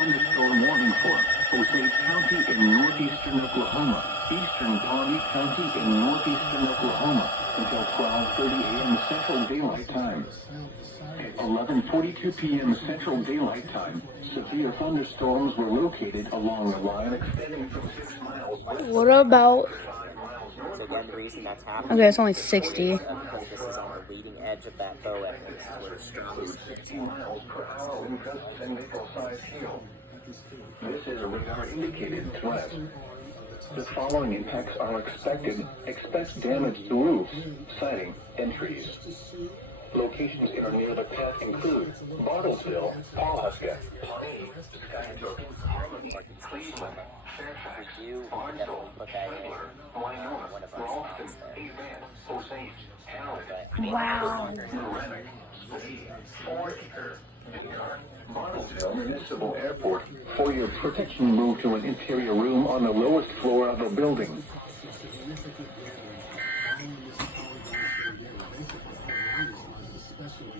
thunderstorm warning for Osage County in northeastern Oklahoma, eastern Pawnee County in northeastern Oklahoma until 12:30 a.m. Central Daylight Time. At 11:42 p.m. Central Daylight Time, severe thunderstorms were located along a line extending from 6 miles west. What about? So again, the reason that's happening. Okay, it's only 60. Because this is on the leading edge of that bow edge. This is where the strongest 60 miles per hour in gusts and nickel-sized hail. This is a radar-indicated threat. The following impacts are expected. Expect damage to roofs, siding, and trees. Locations in or near the path include Bartlesville, Pawhuska, Pawnee, Skytook, Harmony, Cleveland, Fairfax, Barnesville, Tyler, Winona, Ralston, Avant, Osage, Halifax, Wow. Merrimack, Spee, Fort Acre, Vicar, Bartlesville Municipal Airport. For your protection, move to an interior room on the lowest floor of the building.